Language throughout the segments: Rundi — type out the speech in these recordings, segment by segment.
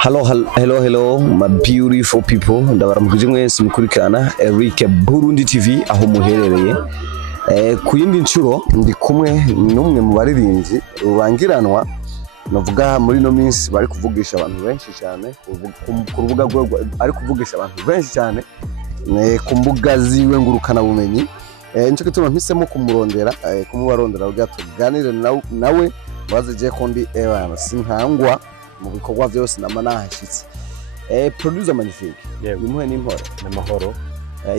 Hello, my beautiful people. Ndabaramukije mwese mukurikirana Eric Burundi TV aho muherereye. Ku yindi ncuro ndi kumwe n'umwe mu baririmbyi rubangiranwa navuga muri no minsi bari kuvugisha abantu benshi cyane ku rubuga ari kuvugisha abantu benshi cyane ku mbuga ziwe ngurukana bumenyi. Nicyo gituma mpisemo kumurondera kumubarondera ubwo tuganire nawe bazeje ko ndi sinkangwa mu bikorwa byose namanahashitse. Producer Magnifique bimuhe n'imporo n'amahoro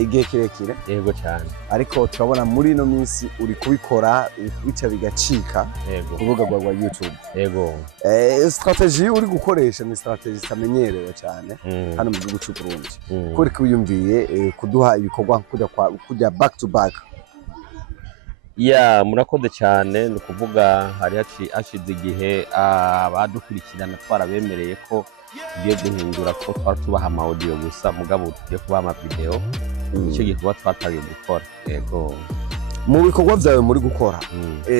igihe kirekire yego cyane, ariko turabona muri no minsi uri kubikora bica bigacika kuvuga rwa YouTube. Yego strategy uri gukoresha ni strategy tamenyerewe cyane hano mu gihugu cy'u Burundi. Kuri kwiyumviye kuduha ibikorwa kujya back to back. Murakoze cyane, ni kuvuga hari hashize igihe abadukurikirana twarabemereye ko tugiye guhindura ko twari tubaha ama audio gusa mugabo tugiye kubaha ama video. Icyo gikorwa twatagiye gukora. Yego mu bikorwa byawe muri gukora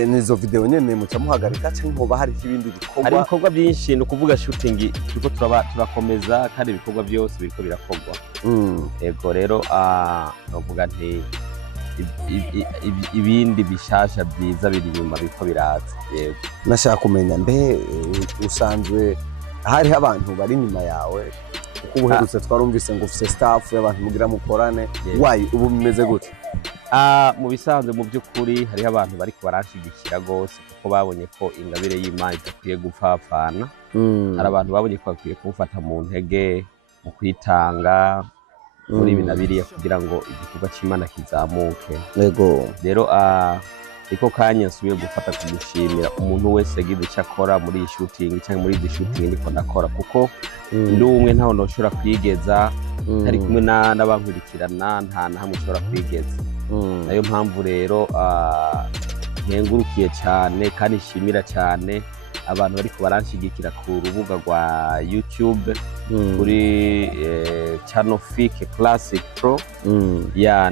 nizo video nyene muca muhagarika cyangwa hoba hari ibindi bikorwa? Hari ibikorwa byinshi, ni ukuvuga shooting turiko turakomeza kandi ibikorwa byose biriko birakorwa. Yego rero navuga nti ibindi bishasha byiza biri nyuma biko biraza. Yego nashaka kumenya mbe usanzwe hari abantu bari nyuma yawe kuko ubuherutse twarumvise ngo ufite staff y'abantu mugira mukorane. Why ubu bimeze gute? Mu bisanzwe mu by'ukuri hari abantu bari kubarashigikira gose kuko babonye ko ingabire y'Imana itakwiye gupfapfana. Hari abantu babonye ko bakwiye kumufata mu ntege mu kwitanga muri ibi nabiriye kugira ngo igikorwa cy'Imana kizamuke. Yego rero iko kanya nsubiye gufata kumushimira umuntu wese yagize icyo akora muri iyi shooting cyangwa muri iyi shooting niko nakora kuko ndi umwe ntaho ndoshobora kwigeza ari kumwe n'abankurikirana nta hamwe ushobora kwigeza. Nayo mpamvu rero nkengurukiye cyane kandi nshimira cyane abantu bari kubaranshigikira ku rubuga rwa YouTube kuri channel Fike Classic Pro.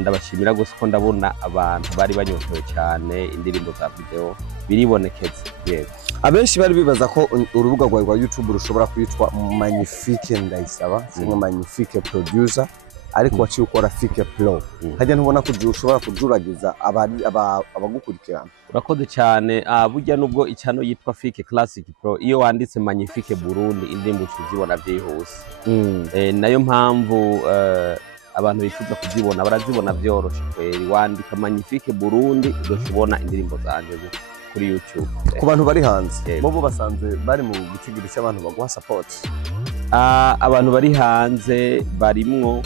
Ndabashimira gose ko ndabona abantu bari banyotewe cyane indirimbo za video biribonekeza. Yego abenshi bari bibaza ko urubuga rwa YouTube rushobora kwitwa Magnifique Ndayisaba cyangwa Magnifique Producer, ariko waciye ukora Fike Pro. Hajya ntubona ko ushobora kujuragiza abagukurikirana? Urakoze cyane. Burya nubwo icyano yitwa Fike Classic Pro, iyo wanditse Magnifique Burundi indirimbo uzibona byihuse. Nayo mpamvu abantu bifuza kuzibona barazibona byoroshe kweri. Wandika Magnifique Burundi udoshobona indirimbo zanje kuri YouTube. Ku bantu bari hanze bo basanzwe bari mu gucigirisha abantu baguha support. Abantu bari hanze barimwo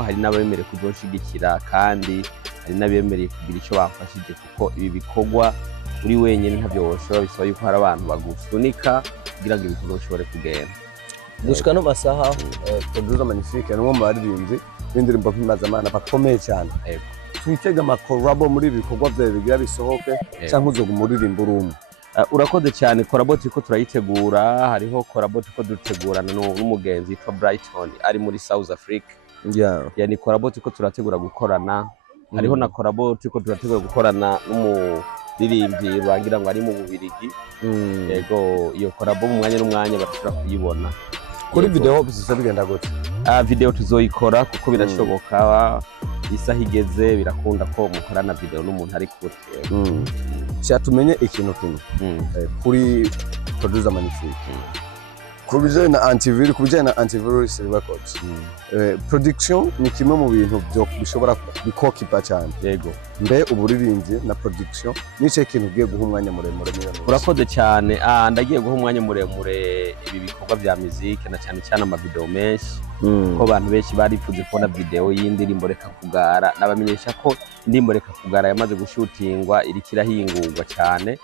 hari n'abemere kuzoshigikira kandi hari n'abemereye kugira icyo bamfashije kuko ibi bikorwa uri wenyine ntabyo woshobora, bisaba yuko hari abantu bagusunika kugira ngo ibikorwa bishobore kugenda. Gushika no basaha Producer Magnifique n'umwe mu baririmbyi b'indirimbo mpimazamana bakomeye cyane. Twitega ama collab muri ibi bikorwa byawe bigira bisohoke cyangwa uzo gumuririmba urumwe? Urakoze cyane. Collab turiko turayitegura, hariho collab turiko dutegurana n'umugenzi yitwa Brighton ari muri South Africa. Ni collab turiko turategura gukorana. Hariho na collab turiko turategura gukorana n'umuririmbyi rubangira ngo ari mu Bubirigi. Yego iyo collab mu mwanya n'umwanya barashobora kuyibona. Kuri video bizoza bigenda gute? Video tuzoyikora kuko birashoboka, isaha igeze birakunda ko mukorana video n'umuntu ari kure. Cyatumenye ikintu kimwe kuri Producer Magnifique kubijanye na antivirus records. Production ni kimwe mu bintu byo bishobora bikokipa cyane. Yego mbe uburirimbyi na production nice kintu ugiye guha umwanya muremure niyo. Urakoze cyane. Ndagiye guha umwanya muremure ibi bikorwa bya muziki na cyane ama video menshi ko abantu benshi barifuze kubona video y'indirimbo Reka Kugara. Nabamenyesha ko indirimbo Reka Kugara yamaze gushutingwa iri kirahingurwa cyane.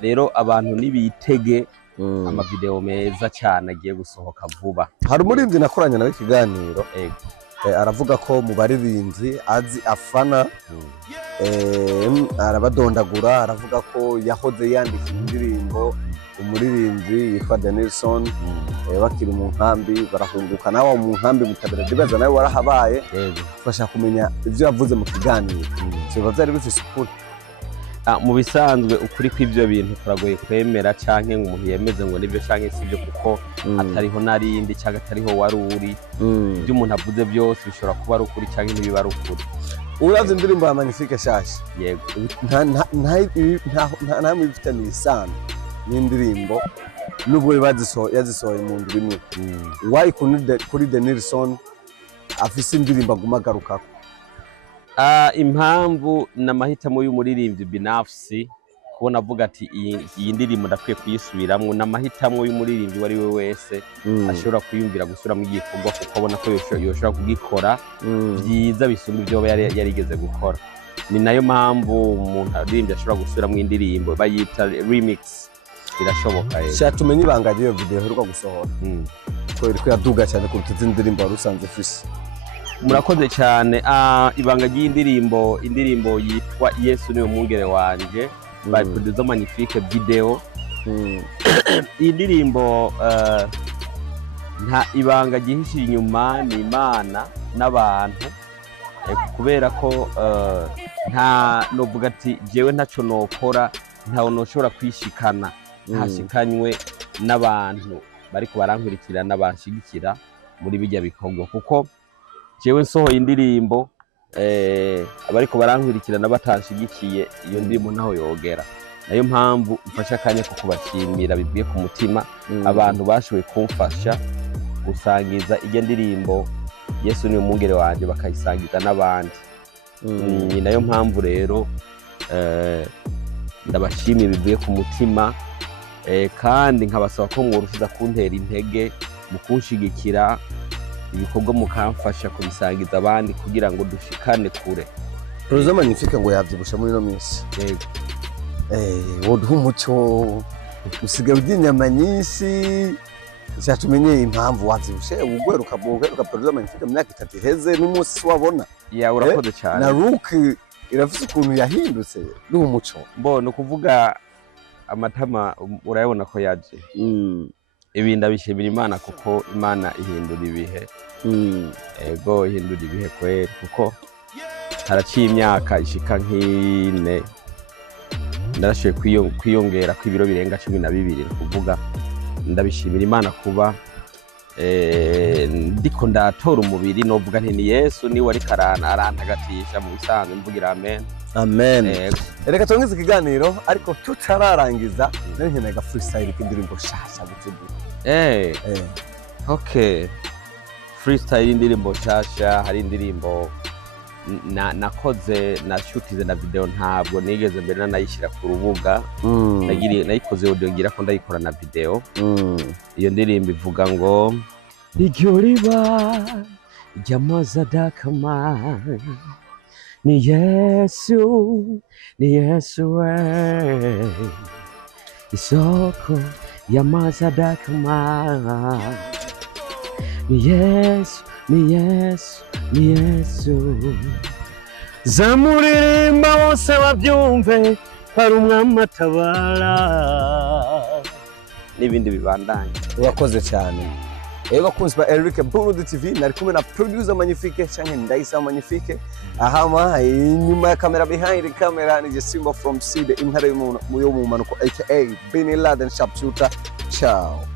Rero abantu nibitege ama video meza cyane agiye gusohoka vuba. Hari umuririmbyi nakoranye nawe ikiganiro aravuga ko mu baririmbyi azi afana arabadondagura, aravuga ko yahoze yandika indirimbo umuririmbyi yitwa Denilson bakiri mu nkambi barahunguka nawe mu nkambi mutabera dibaza nawe warahabaye. Twashaka kumenya ivyo yavuze mu kiganiro. Biba byari bifise ukuri? mu bisanzwe ukuri kw'ivyo bintu kuragoye kwemera canke ngo umuntu yemeze ngo nibyo canke sivyo kuko atariho narindi canke atariho wari uri ibyo umuntu avuze byose bishobora kuba ari ukuri canke ntibiba ari ukuri. Uravye indirimbo ya Magnifique shasha yego nta mubifitaniye isano n'indirimbo nubwo yazisohoye mu ndwi imwe. Why kuri The Nilson afise indirimbo aguma agarukako? Impamvu n'amahitamo y'umuririmbyi binafsi kubona avuga ati iyi ndirimbo ndakwiye kuyisubiramwo, n'amahitamo y'umuririmbyi wari we wese ashobora kuyumvira gusubiramo igikorwa kuko abona ko yoshobora kugikora byiza bisumba ibyo yarigeze gukora. Ni nayo mpamvu umuntu aririmbye ashobora gusubiramo indirimbo bayita remix. Birashoboka sha tumenye ibanga ry'iyo video heruka gusohora ko iriko yaduga cyane kuruta izindi ndirimbo warusanze ufise. Murakoze cyane. Ibanga ry'indirimbo yitwa Yesu niwe mwungere wanje by producer Magnifique video. Iyi ndirimbo nta ibanga gihishe inyuma, ni Imana n'abantu kubera ko nta novuga ati jewe ntaco nokora, ntawo noshobora kwishikana ntashikanywe n'abantu bariko barankurikirana banshigikira muri bijya bikorwa kuko jewe nsohoye indirimbo abariko barankurikirana batanshigikiye iyo ndirimbo naho yogera. Nayo mpamvu mfasha akanya ko kubashimira bivuye ku mutima abantu bashoboye kumfasha gusangiza iyo ndirimbo Yesu niwe mwungere wanje bakayisangiza n'abandi. Ni nayo mpamvu rero ndabashimiye bivuye ku mutima kandi nkabasaba ko mworushiza kuntera intege mu kunshigikira ibikorwa mukamfasha kubisangiza abandi kugira ngo dushikane kure. Producer Magnifique ngo yavyibusha muri no minsi. Yego. Woduha umuco usigaye urya inyama nyinshi cyatumenye impamvu wavyibushe ugweruka Producer Magnifique mu myaka 3 iheze n'umunsi wabona. Ya urakoze cyane. Na look irafise ukuntu yahindutse n'umuco. Mbona kuvuga amatama urayabona ko yaje. Ibi ndabishimira Imana kuko Imana ihindura ibihe. Ego ihindura ibihe kweri kuko haraciye imyaka ishika nk'ine ndarashoboye kwiyongera kw'ibiro birenga 12 kuvuga ndabishimira Imana kuba ndiko ndatora umubiri novuga nti ni Yesu ni wari karana arantagatisha mu bisanzwe mvugira amen. Amen. Reka tongeze ikiganiro ariko tutararangiza nkeneye freestyle indirimbo shasha gutegura. Okay. Freestyle indirimbo shasha hari indirimbo nakoze nashutize na video ntabwo nigeze mbere nayishira ku rubuga nayikoze audio ngira ko ndayikora na video. Iyo ndirimbo ivuga ngo iryo riba ry'amazi adakama ni Yesu we isoko y'amazi adakama ni Yesu zamuririmba bose babyumve hari umwami atabara n'ibindi bibandanye. Urakoze cyane. Bakunzi ba Eric Burundi TV nari kumwe na producer Magnifique cyangwa Ndayisa Magnifique ahama inyuma ya kamera, behind the camera ni Simba from Side intare yo mu manuko aka Bin Laden Sharpshooter. Ciao.